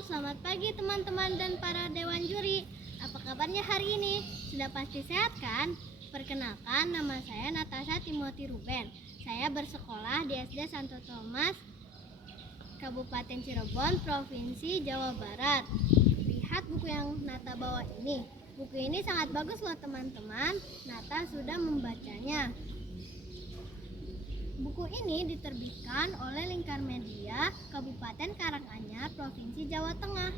selamat pagi teman-teman dan para dewan juri. Apa kabarnya hari ini? Sudah pasti sehat kan? Perkenalkan, nama saya Natasha Timothy Ruben. Saya bersekolah di SD Santo Thomas, Kabupaten Cirebon, Provinsi Jawa Barat. Lihat buku yang Nata bawa ini. Buku ini sangat bagus loh teman-teman. Nata sudah membacanya. Buku ini diterbitkan oleh Lingkar Media Kabupaten Karanganyar, Provinsi Jawa Tengah.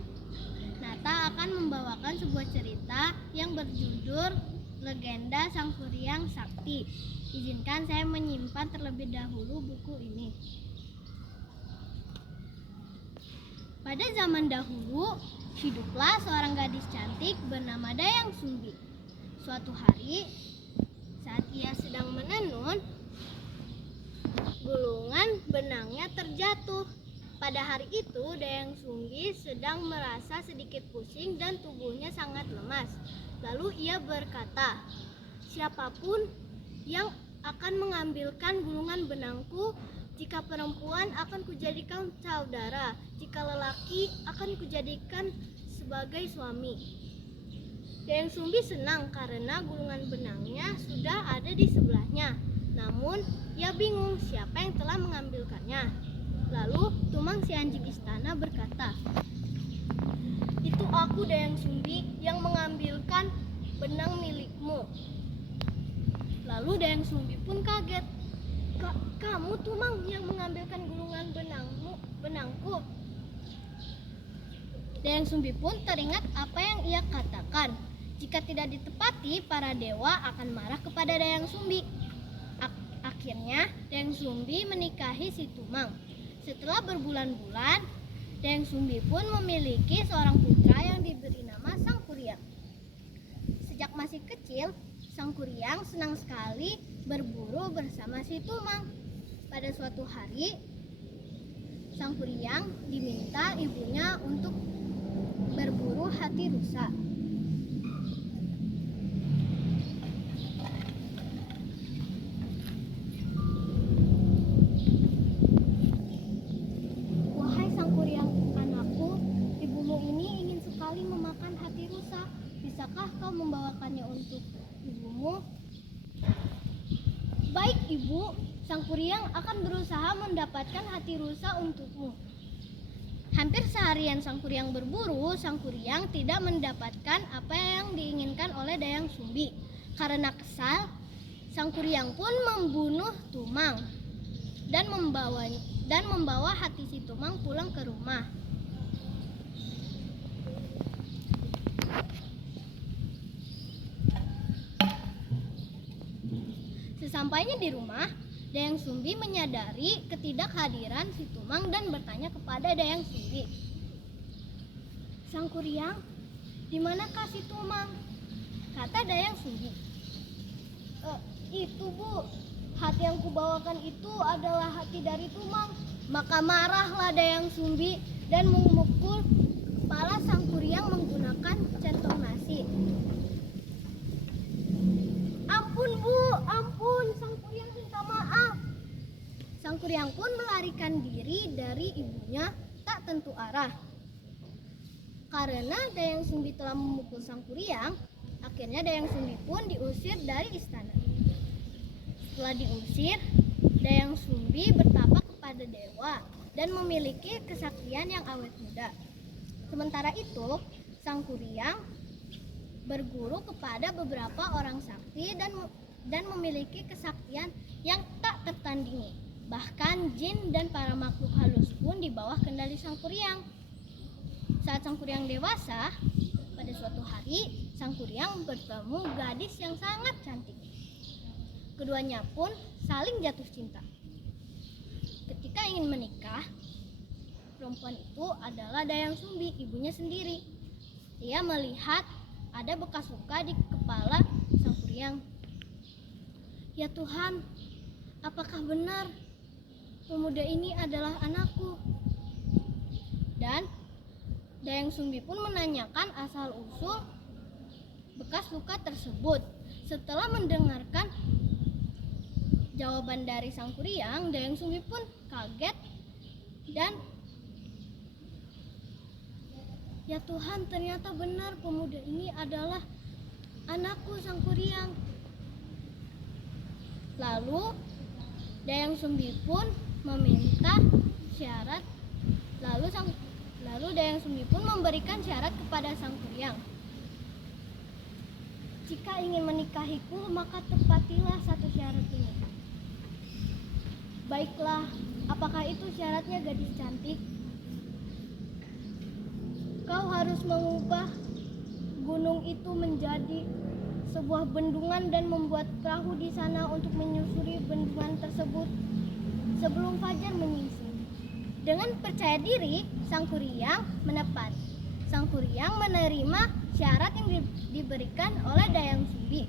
Nata akan membawakan sebuah cerita yang berjudul Legenda Sang Kuryang Sakti. Izinkan saya menyimpan terlebih dahulu buku ini. Pada zaman dahulu, hiduplah seorang gadis cantik bernama Dayang Sumbi. Suatu hari, saat ia sedang menenun, gulungan benangnya terjatuh. Pada hari itu, Dayang Sumbi sedang merasa sedikit pusing dan tubuhnya sangat lemas. Lalu ia berkata, "Siapapun yang akan mengambilkan gulungan benangku, jika perempuan akan kujadikan saudara, jika lelaki akan kujadikan sebagai suami." Dayang Sumbi senang karena gulungan benangnya sudah ada di sebelahnya. Namun, ia bingung siapa yang telah mengambilkannya. Lalu, Tumang si anjing istana berkata, "Itu aku Dayang Sumbi yang mengambilkan benang milikmu." Lalu Dayang Sumbi pun kaget. Kamu Tumang yang mengambilkan gulungan benangku?" Dayang Sumbi pun teringat apa yang ia katakan. Jika tidak ditepati, para dewa akan marah kepada Dayang Sumbi. Akhirnya, Dayang Sumbi menikahi si Tumang. Setelah berbulan-bulan, Dayang Sumbi pun memiliki seorang putra yang diberi nama Sang Kuryang. Sejak masih kecil, Sang Kuryang senang sekali berburu bersama si Tumang. Pada suatu hari, Sang Kuryang diminta ibunya untuk berburu hati rusa. "Wahai Sang Kuryang anakku, ibumu ini ingin sekali memakan hati rusa. Bisakah kau membawakannya untuk ibumu?" "Baik ibu, Sang Kuryang akan berusaha mendapatkan hati rusa untukmu." Hampir seharian Sang Kuryang berburu, Sang Kuryang tidak mendapatkan apa yang diinginkan oleh Dayang Sumbi. Karena kesal, Sang Kuryang pun membunuh Tumang dan membawa hati si Tumang pulang ke rumah. Sesampainya di rumah, Dayang Sumbi menyadari ketidakhadiran si Tumang dan bertanya kepada Dayang Sumbi, "Sang Kuryang, di manakah si Tumang?" Kata Dayang Sumbi, "Itu Bu, hati yang kubawakan itu adalah hati dari Tumang." Maka marahlah Dayang Sumbi dan memukul kepala Sang Kuryang menggunakan centong nasi. "Ampun Bu, ampun, Sang Kuryang minta maaf." Sang Kuryang pun melarikan diri dari ibunya tak tentu arah. Karena Dayang Sumbi telah memukul Sang Kuryang, akhirnya Dayang Sumbi pun diusir dari istana. Setelah diusir, Dayang Sumbi bertapa kepada dewa dan memiliki kesaktian yang awet muda. Sementara itu, Sang Kuryang berguru kepada beberapa orang sakti dan memiliki kesaktian yang tak tertandingi. Bahkan jin dan para makhluk halus pun di bawah kendali Sang Kuryang. Saat Sang Kuryang dewasa, pada suatu hari Sang Kuryang bertemu gadis yang sangat cantik. Keduanya pun saling jatuh cinta. Ketika ingin menikah, perempuan itu adalah Dayang Sumbi, ibunya sendiri. Ia melihat ada bekas luka di kepala Sang Kuryang. "Ya Tuhan, apakah benar pemuda ini adalah anakku?" Dan Dayang Sumbi pun menanyakan asal-usul bekas luka tersebut. Setelah mendengarkan jawaban dari Sang Kuryang, Dayang Sumbi pun kaget dan Ya Tuhan, ternyata benar pemuda ini adalah anakku Sangkuriang. Lalu Dayang Sumbi pun meminta syarat. Lalu Dayang Sumbi pun memberikan syarat kepada Sangkuriang. Jika ingin menikahiku, maka tepatilah satu syarat ini. Baiklah, apakah itu syaratnya, gadis cantik? Kau harus mengubah gunung itu menjadi sebuah bendungan dan membuat perahu di sana untuk menyusuri bendungan tersebut sebelum fajar menyingsing. Dengan percaya diri, Sangkuriang menepati. Sangkuriang menerima syarat yang diberikan oleh Dayang Sumbi.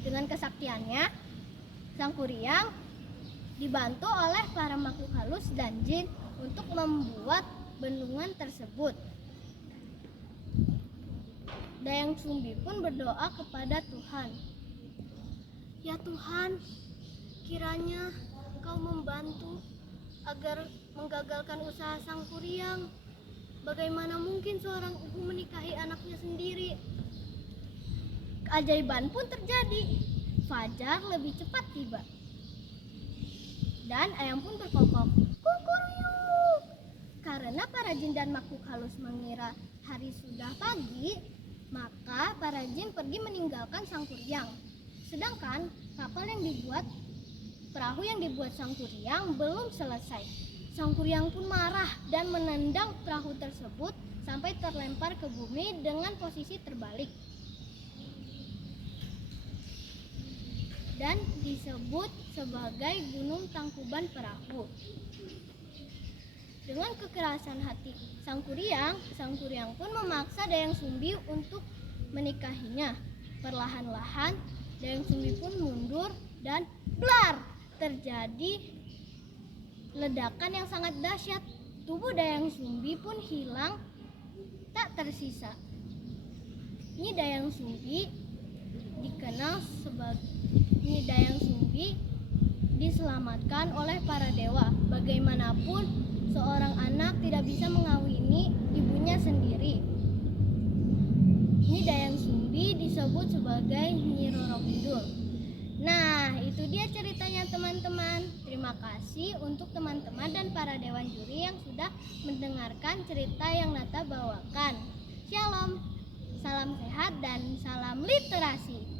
Dengan kesaktiannya, Sangkuriang dibantu oleh para makhluk halus dan jin untuk membuat bendungan tersebut. Dayang Sumbi pun berdoa kepada Tuhan. Ya Tuhan, kiranya Kau membantu agar menggagalkan usaha Sangkuriang. Bagaimana mungkin seorang ibu menikahi anaknya sendiri? Keajaiban pun terjadi. Fajar lebih cepat tiba. Dan ayam pun berkokok, kukuruyuk. Karena para jin dan makhluk halus mengira hari sudah pagi, maka para jin pergi meninggalkan Sangkuriang. Sedangkan perahu yang dibuat Sangkuriang belum selesai. Sangkuriang pun marah dan menendang perahu tersebut sampai terlempar ke bumi dengan posisi terbalik. Dan disebut sebagai Gunung Tangkuban Perahu. Dengan kekerasan hati Sangkuriang pun memaksa Dayang Sumbi untuk menikahinya. Perlahan-lahan Dayang Sumbi pun mundur dan blar, terjadi ledakan yang sangat dahsyat. Tubuh Dayang Sumbi pun hilang tak tersisa. Ini Dayang Sumbi diselamatkan oleh para dewa. Bagaimanapun seorang anak tidak bisa mengawini ibunya sendiri. Ini Dayang Sumbi disebut sebagai Nyi Roro Kidul. Nah, itu dia ceritanya teman-teman. Terima kasih untuk teman-teman dan para dewan juri yang sudah mendengarkan cerita yang Nata bawakan. Shalom, salam sehat dan salam literasi.